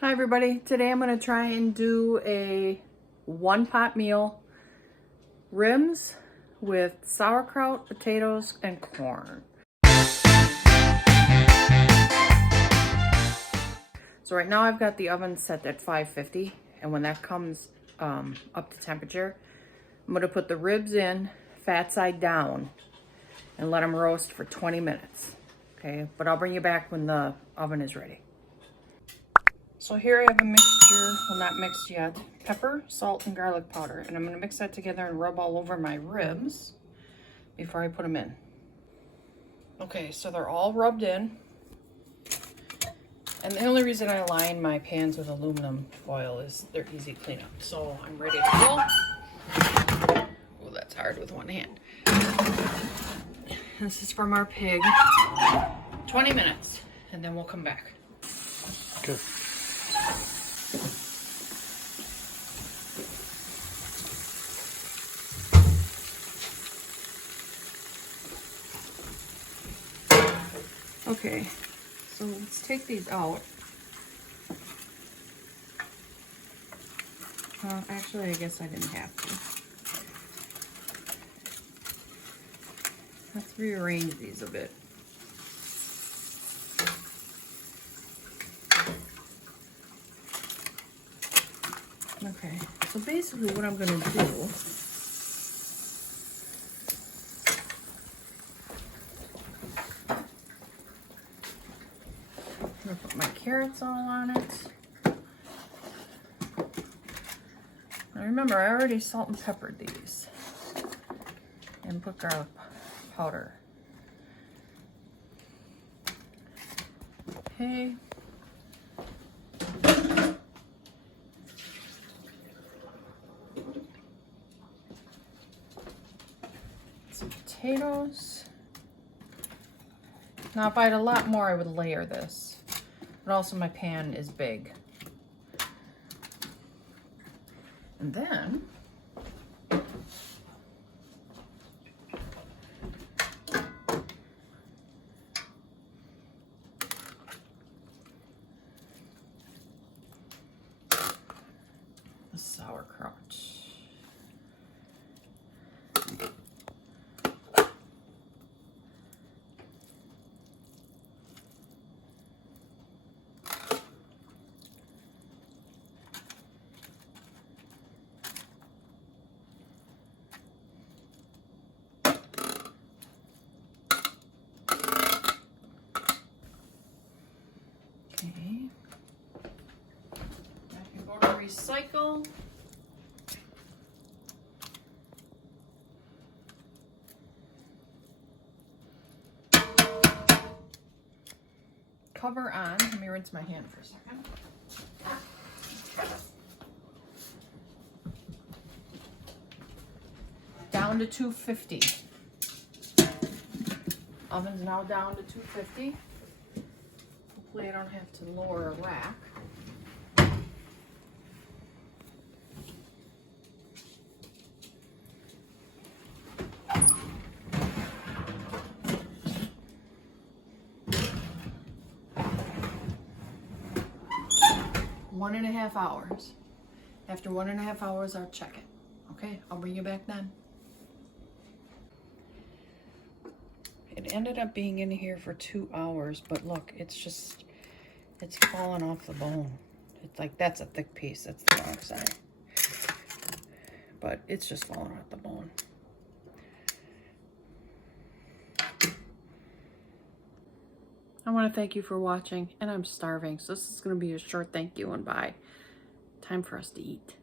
Hi everybody, today I'm going to try and do a one-pot meal, ribs with sauerkraut, potatoes, and corn. So right now I've got the oven set at 550, and when that comes up to temperature, I'm going to put the ribs in fat side down and let them roast for 20 minutes. Okay, but I'll bring you back when the oven is ready. So here I have a mixture, well not mixed yet, pepper, salt, and garlic powder. And I'm gonna mix that together and rub all over my ribs before I put them in. Okay, so they're all rubbed in. And the only reason I line my pans with aluminum foil is they're easy cleanup. So I'm ready to go. Oh, that's hard with one hand. This is from our pig. 20 minutes, and then we'll come back. Good. Okay, so let's take these out. Actually, I guess I didn't have to. Let's rearrange these a bit. Okay, so basically what I'm going to do, I'm going to put my carrots all on it. Now remember, I already salt and peppered these and put garlic powder. Okay. Some potatoes. Now if I had a lot more, I would layer this, but also my pan is big. And then the sauerkraut. Okay. I can go to recycle. Cover on. Let me rinse my hand for a second. Down to 250. Oven's now down to 250. Hopefully I don't have to lower a rack. One and a half hours. After 1.5 hours, I'll check it. Okay, I'll bring you back then. It ended up being in here for 2 hours, but look, it's falling off the bone. It's like, that's a thick piece, that's the wrong side. But it's just falling off the bone. I want to thank you for watching, and I'm starving, so this is going to be a short thank you and bye. Time for us to eat.